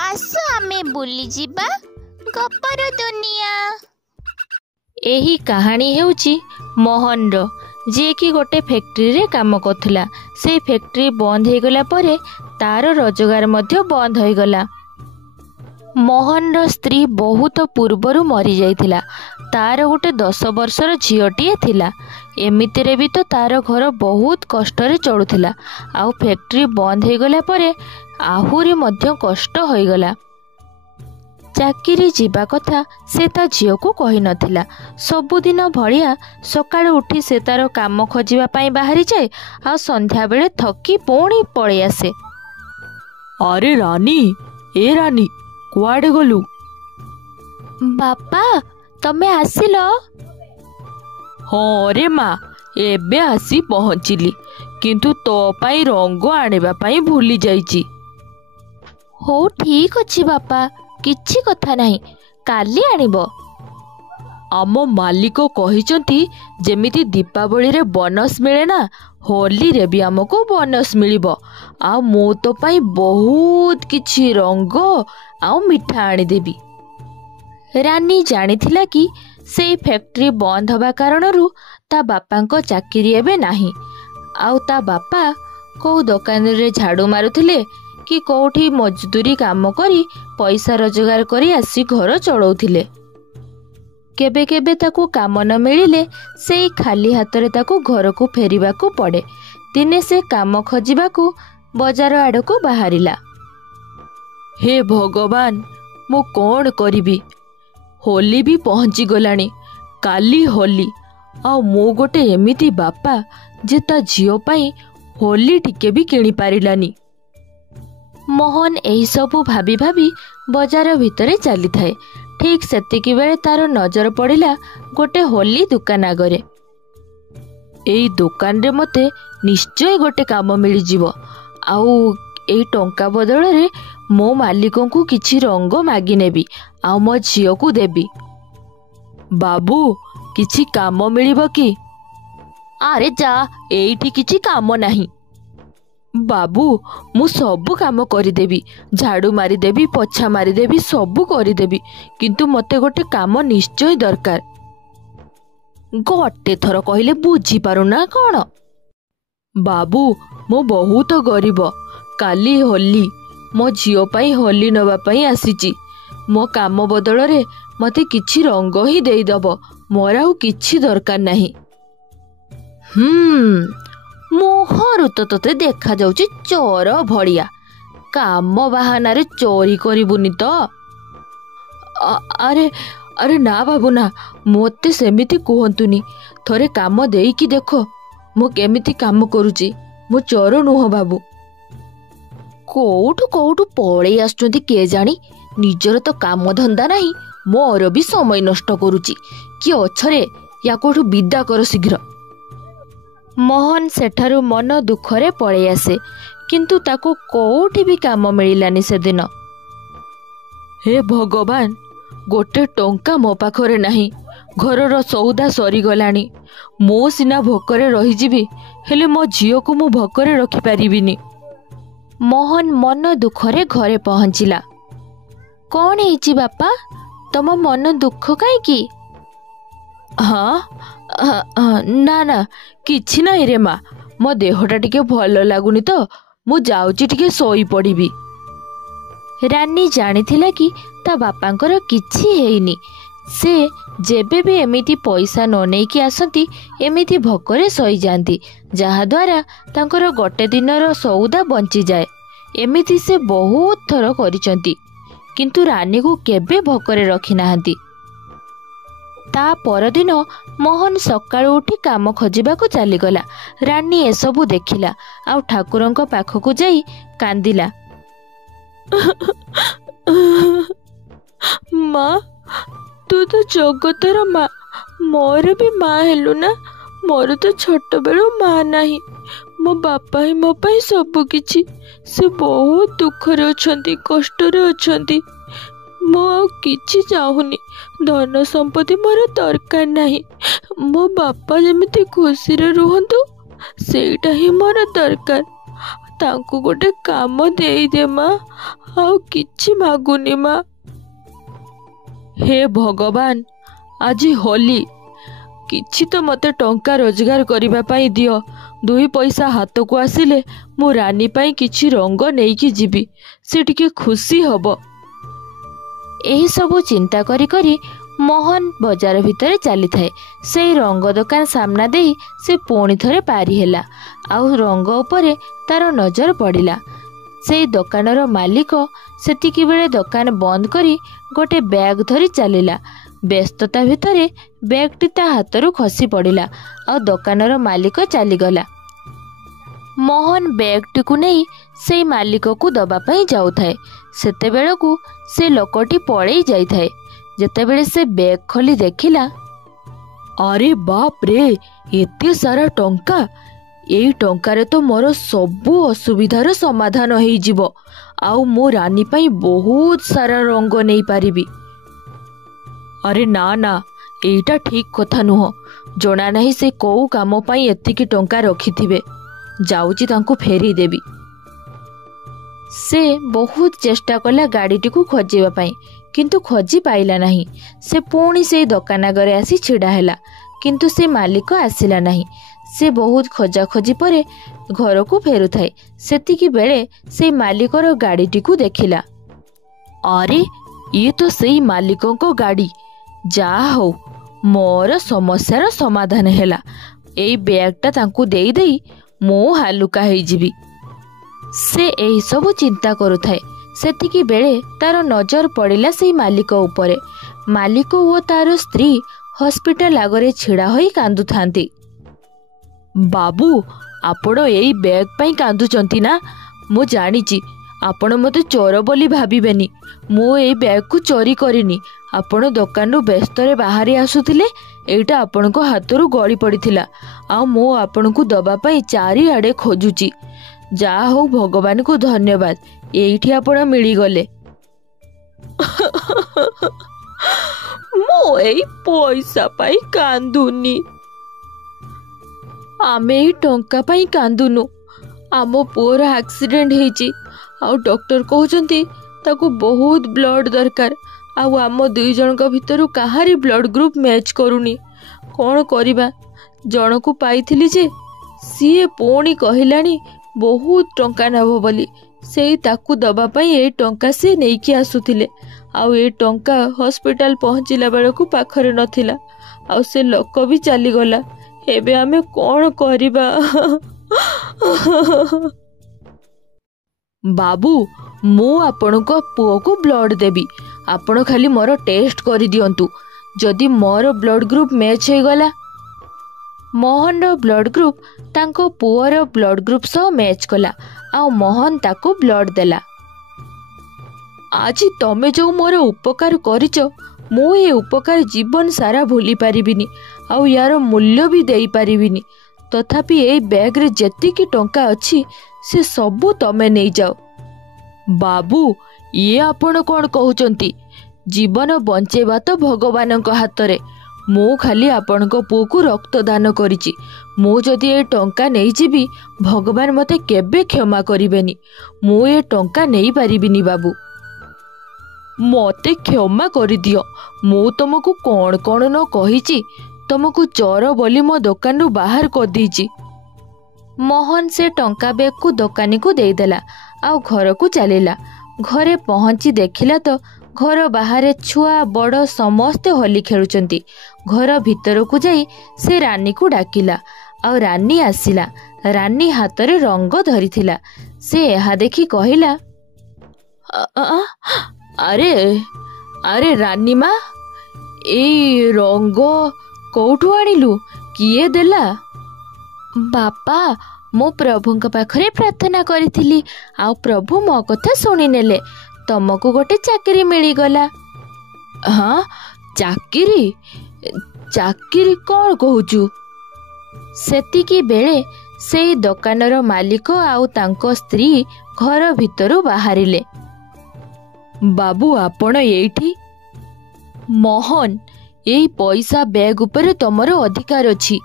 आसो आमे बुली जिबा गपर दुनिया। एही कहानी हेउची मोहन रो, जे कि गोटे फैक्ट्री रे काम करथिला। से फैक्ट्री बंद हो गला परे तार रोजगार मध्य बंद हो गला। मोहन रो स्त्री बहुत पूर्वरु मरी जाइथिला। तार गोटे 10 वर्षर झीलटीए थिला। एमितिरे भी तो तार घर बहुत कष्टरे चलुथिला। आउ फैक्ट्री बंद हो गला परे आहुरी मध्य कष्ट हो गला। चाकरी जीवा कथा से ता झील को कही नथिला। सबुदिन भलिया सकाळ उठी से तार काम खोजिबा पई बाहरी जाए। आ संध्या बेले थकी पुणी पळे आसे। अरे रानी, ए रानी, कुआडे गलु? बापा तमे आसिल? हाँ रे माँ, एबे आसी पहुँचिली, किंतु तो पाई रंग आनिबा पाई भूली जाइची। हो ठीक अछि बापा, किछि कथा नाही, काली आनिबो। आम मालिक कहिचंती जेमिति दीपावली रे बोनस मिले ना, होली रे भी आमको बोनस मिलिबो। आ मो तो पाई बहुत किछि रंग आ मिठा आनी देबी। रानी जानिथिला कि से फैक्ट्री बंद हवा कारणरू ता बापांको चाकरी एबे नाही। आउ ता बापा को दुकान रे झाड़ू मारुथिले कि कोठी मजदूरी काम करी पैसा रोजगार करी आसी घर चलाउथिले। केबे केबे ताकू काम न मिलिले से खाली हाथरे ताकू घर को फेरिबा को पड़े। दिने से काम खोजिबा को बाजार आड़ को बाहरिला। हे भगवान, मो कौन करिबी? होली भी पहुँची गलानी। काली होली, आ मो गोटे एमिति बापा जे ता झियो पाई होली टिके भी किणी पारिलानी। मोहन एही सबु भाबी भाबी बाजार भितरे चली थाए। ठीक सेतिकी बेले तार नजर पड़िला गोटे होली दुकान आगरे। एई दुकान रे मते निश्चय गोटे काम मिली जीवो। आउ एई टंका बदल रे मो मालिकों को किछि रंग मागी नेबी, आ मो झियो को देबी। बाबू, किछि काम मिलिबो कि? अरे जा, एइठी किछि काम नाही। बाबू, मु सबु काम करिदेबी, झाड़ू मारिदेबी, पोछा मारिदेबी, सबु करिदेबी, किंतु मते गोटे काम निश्चय दरकार। गोटे थर कहले बुझी पारुना कौन? बाबू, मो बहुत गरीब। काली होली, मो झियो पाई होली नवा पाई आसीची। मो काम बदल रे मते किछि रंग ही देइदबो, मोर आउ किछि दरकार नाही। मुहरु तो तोते देखा जाउची चोर भड़िया। काम बाहाना चोरी करिबुनी तो? अरे अरे ना बाबू ना, मोते सेमिति कुहंतुनी। थोरे काम देईकी देखो मु केमिति काम करूची। मु चोर नुह बाबू। कोउठु कोउठु पळेई आछुंती के जानी। निजर तो काम धंदा नाही, मोर भी समय नष्ट करूची। कि अछरे या कोठु विदा कर शीघ्र। मोहन सेठारु मन दुखरे पळेई आसे, किंतु ताकू कोउठी भी काम मिलिलानी से दिन। हे भगवान, गोटे टंका मो पाखरे नाही। घरर सौदा सरी गलानी। मो सिना भोकरे रही जीवी, हेले मो झियो को मु भोकरे रखि पारिबिनी। मोहन मन दुखरे घरे पहुंचिला। कौन हेची बापा, तम मन दुख काई की? हाँ, ना ना किछि नाही रे माँ, मो देहटा टिके भल लागुनी तो मु जाउची टिके सोई पड़िबी। रानी जानिथिला कि ता बापांकर किछि हेइनी। से जेबे भी एमिति पैसा न नेकी आसंती एमिति भोकरे सोई जांती, जहा द्वारा तांकर गोटे दिनर सौदा बंची जाए। एमिति से बहुत थर करिसंती, किंतु रानी को केबे भोकरे रखी नाहंती। ता परदिन मोहन सकाळु उठी काम खोजिबा को चलीगला। रानी एसबु देखिला आ ठाकुरंक पाखकु जाई कांदिला। माँ, तू तो जगतर माँ, मोर भी माँ हेलु ना। मोर तो छोट बेलू माँ नाही। मो बापा ही मो पाई सबु किछि। से बहुत दुखरे अछंती, कष्टरे अछंती। मो आ किछि चाहुनी। धन संपत्ति मोर दरकार नाही। मो बापा जेमिति खुशी रे रुहंतु, सेटा ही मोर दरकार। तांकु गोटे काम देई दे माँ, ଆଉ କିଛି ମାଗୁନି ମା। ହେ ଭଗବାନ, ଆଜି ହୋଲି, କିଛି ତ ମୋତେ ଟଙ୍କା ରୋଜଗାର କରିବା ପାଇଁ ଦିଅ। 2 ପଇସା ହାତକୁ ଆସିଲେ ମୁଁ ରାନୀ ପାଇଁ କିଛି ରଙ୍ଗ ନେଇକି ଯିବି, ସେ ଟିକେ ଖୁସି ହବ। ଏହିସବୁ ଚିନ୍ତା କରି କରି ମୋହନ ବଜାର ଭିତରେ ଚାଲିଥାଏ। ସେଇ ରଙ୍ଗ ଦୋକାନ ସାମ୍ନା ଦେଇ ସେ ପୁଣି ଥରେ ପାରି ହେଲା, ଆଉ ରଙ୍ଗ ଉପରେ ତାର ନଜର ପଡ଼ିଲା। ସେଇ ଦୋକାନର ମାଲିକ ସେତିକି ବେଳେ ଦୋକାନ ବନ୍ଦ କରି ଗୋଟେ ବ୍ୟାଗ୍ ଧରି ଚାଲିଲା। ବ୍ୟସ୍ତତା ଭିତରେ ବ୍ୟାଗ୍ଟି ତା ହାତରୁ ଖସି ପଡ଼ିଲା, ଆଉ ଦୋକାନର ମାଲିକ ଚାଲିଗଲା। ମୋହନ ବ୍ୟାଗ୍ଟିକୁ ନେଇ ସେଇ ମାଲିକକୁ ଦେବା ପାଇଁ ଯାଉଥାଏ। ସେତେବେଳକୁ ସେ ଲୋକଟି ପଳେଇ ଯାଇଥାଏ। ଯେତେବେଳେ ସେ ବ୍ୟାଗ୍ ଖୋଲି ଦେଖିଲା, ଆରେ ବାପ ରେ, ଏତେ ସାରା ଟଙ୍କା! ଏଇ ଟଙ୍କାରେ ତ ମୋର ସବୁ ଅସୁବିଧାର ସମାଧାନ ହେଇଯିବ, ଆଉ ମୁଁ ରାନୀ ପାଇଁ ବହୁତ ସାରା ରଙ୍ଗ ନେଇପାରିବି। ଆରେ ନା ନା, ଏଇଟା ଠିକ୍ କଥା ନୁହଁ। ଜଣା ନାହିଁ ସେ କୋଉ କାମ ପାଇଁ ଏତିକି ଟଙ୍କା ରଖିଥିବେ। ଯାଉଛି ତାଙ୍କୁ ଫେରେଇ ଦେବି। ସେ ବହୁତ ଚେଷ୍ଟା କଲା ଗାଡ଼ିଟିକୁ ଖୋଜିବା ପାଇଁ, କିନ୍ତୁ ଖୋଜି ପାଇଲା ନାହିଁ। ସେ ପୁଣି ସେଇ ଦୋକାନ ଆଗରେ ଆସି ଛିଡ଼ା ହେଲା, କିନ୍ତୁ ସେ ମାଲିକ ଆସିଲା ନାହିଁ। ସେ ବହୁତ ଖୋଜାଖୋଜି ପରେ ଘରକୁ ଫେରୁଥାଏ। ସେତିକି ବେଳେ ସେଇ ମାଲିକର ଗାଡ଼ିଟିକୁ ଦେଖିଲା। ଆରେ, ଇଏ ତ ସେଇ ମାଲିକଙ୍କ ଗାଡ଼ି। ଯାହା ହଉ, ମୋର ସମସ୍ୟାର ସମାଧାନ ହେଲା। ଏଇ ବ୍ୟାଗ୍ଟା ତାଙ୍କୁ ଦେଇଦେଇ ମୁଁ ହାଲୁକା ହେଇଯିବି। ସେ ଏହିସବୁ ଚିନ୍ତା କରୁଥାଏ। ସେତିକି ବେଳେ ତାର ନଜର ପଡ଼ିଲା ସେଇ ମାଲିକ ଉପରେ। ମାଲିକ ଓ ତାର ସ୍ତ୍ରୀ ହସ୍ପିଟାଲ ଆଗରେ ଛିଡ଼ା ହୋଇ କାନ୍ଦୁଥାନ୍ତି। ବାବୁ, ଆପଣ ଏଇ ବ୍ୟାଗ୍ ପାଇଁ କାନ୍ଦୁଛନ୍ତି ନା? ମୁଁ ଜାଣିଛି ଆପଣ ମୋତେ ଚୋର ବୋଲି ଭାବିବେନି। ମୁଁ ଏଇ ବ୍ୟାଗ୍କୁ ଚୋରି କରିନି। ଆପଣ ଦୋକାନରୁ ବ୍ୟସ୍ତରେ ବାହାରି ଆସୁଥିଲେ, ଏଇଟା ଆପଣଙ୍କ ହାତରୁ ଗଳି ପଡ଼ିଥିଲା, ଆଉ ମୁଁ ଆପଣଙ୍କୁ ଦେବା ପାଇଁ ଚାରିଆଡ଼େ ଖୋଜୁଛି। ଯାହା ହଉ, ଭଗବାନଙ୍କୁ ଧନ୍ୟବାଦ, ଏଇଠି ଆପଣ ମିଳିଗଲେ। ମୁଁ ଏଇ ପଇସା ପାଇଁ କାନ୍ଦୁନି। ଆମେ ଏଇ ଟଙ୍କା ପାଇଁ କାନ୍ଦୁନୁ। ଆମ ପୁଅର ଆକ୍ସିଡେଣ୍ଟ ହେଇଛି, ଆଉ ଡକ୍ଟର କହୁଛନ୍ତି ତାକୁ ବହୁତ ବ୍ଲଡ୍ ଦରକାର, ଆଉ ଆମ 2 ଜଣଙ୍କ ଭିତରୁ କାହାରି ବ୍ଲଡ୍ ଗ୍ରୁପ୍ ମ୍ୟାଚ୍ କରୁନି। କ'ଣ କରିବା? ଜଣକୁ ପାଇଥିଲି ଯେ ସିଏ ପୁଣି କହିଲାଣି ବହୁତ ଟଙ୍କା ନେବ ବୋଲି। ସେଇ ତାକୁ ଦେବା ପାଇଁ ଏଇ ଟଙ୍କା ସେ ନେଇକି ଆସୁଥିଲେ, ଆଉ ଏ ଟଙ୍କା ହସ୍ପିଟାଲ ପହଞ୍ଚିଲା ବେଳକୁ ପାଖରେ ନଥିଲା, ଆଉ ସେ ଲୋକ ବି ଚାଲିଗଲା। ଏବେ ଆମେ କ'ଣ କରିବା? ବାବୁ, ମୁଁ ଆପଣଙ୍କ ପୁଅକୁ ବ୍ଲଡ୍ ଦେବି। ଆପଣ ଖାଲି ମୋର ଟେଷ୍ଟ କରିଦିଅନ୍ତୁ। ଯଦି ମୋର ବ୍ଲଡ୍ ଗ୍ରୁପ୍ ମ୍ୟାଚ୍ ହେଇଗଲା। ମୋହନର ବ୍ଲଡ୍ ଗ୍ରୁପ୍ ତାଙ୍କ ପୁଅର ବ୍ଲଡ୍ ଗ୍ରୁପ୍ ସହ ମ୍ୟାଚ୍ କଲା, ଆଉ ମୋହନ ତାକୁ ବ୍ଲଡ୍ ଦେଲା। ଆଜି ତମେ ଯେଉଁ ମୋର ଉପକାର କରିଛ, ମୁଁ ଏ ଉପକାର ଜୀବନ ସାରା ଭୁଲି ପାରିବିନି, ଆଉ ୟାର ମୂଲ୍ୟ ବି ଦେଇପାରିବିନି। ତଥାପି ଏଇ ବ୍ୟାଗ୍ରେ ଯେତିକି ଟଙ୍କା ଅଛି ସେ ସବୁ ତମେ ନେଇଯାଅ। ବାବୁ, ଇଏ ଆପଣ କ'ଣ କହୁଛନ୍ତି? ଜୀବନ ବଞ୍ଚେଇବା ତ ଭଗବାନଙ୍କ ହାତରେ। ମୁଁ ଖାଲି ଆପଣଙ୍କ ପୁଅକୁ ରକ୍ତଦାନ କରିଛି। ମୁଁ ଯଦି ଏ ଟଙ୍କା ନେଇଯିବି, ଭଗବାନ ମୋତେ କେବେ କ୍ଷମା କରିବେନି। ମୁଁ ଏ ଟଙ୍କା ନେଇପାରିବିନି ବାବୁ। ମୋତେ କ୍ଷମା କରିଦିଅ। ମୁଁ ତମକୁ କ'ଣ କ'ଣ ନ କହିଛି। ତମକୁ ଚୋର ବୋଲି ମୋ ଦୋକାନରୁ ବାହାର କରିଦେଇଛି। ମୋହନ ସେ ଟଙ୍କା ବ୍ୟାଗ୍କୁ ଦୋକାନୀକୁ ଦେଇଦେଲା, ଆଉ ଘରକୁ ଚାଲିଲା। ଘରେ ପହଞ୍ଚି ଦେଖିଲା ତ ଘର ବାହାରେ ଛୁଆ ବଡ଼ ସମସ୍ତେ ହୋଲି ଖେଳୁଛନ୍ତି। ଘର ଭିତରକୁ ଯାଇ ସେ ରାନୀକୁ ଡାକିଲା, ଆଉ ରାନୀ ଆସିଲା। ରାନୀ ହାତରେ ରଙ୍ଗ ଧରିଥିଲା। ସେ ଏହା ଦେଖି କହିଲା, ଆରେ ଆରେ ରାନୀ ମା, ଏଇ ରଙ୍ଗ କୋଉଠୁ ଆଣିଲୁ? କିଏ ଦେଲା? ବାପା, ମୁଁ ପ୍ରଭୁଙ୍କ ପାଖରେ ପ୍ରାର୍ଥନା କରିଥିଲି, ଆଉ ପ୍ରଭୁ ମୋ କଥା ଶୁଣିନେଲେ। ତମକୁ ଗୋଟେ ଚାକିରି ମିଳିଗଲା। ହଁ, ଚାକିରି? ଚାକିରି କ'ଣ କହୁଛୁ? ସେତିକି ବେଳେ ସେଇ ଦୋକାନର ମାଲିକ ଆଉ ତାଙ୍କ ସ୍ତ୍ରୀ ଘର ଭିତରୁ ବାହାରିଲେ। ବାବୁ, ଆପଣ ଏଇଠି? ମୋହନ, ଏଇ ପଇସା ବ୍ୟାଗ୍ ଉପରେ ତମର ଅଧିକାର ଅଛି,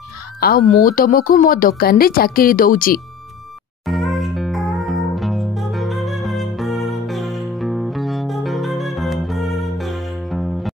ଆଉ ମୁଁ ତମକୁ ମୋ ଦୋକାନରେ ଚାକିରି ଦଉଛି।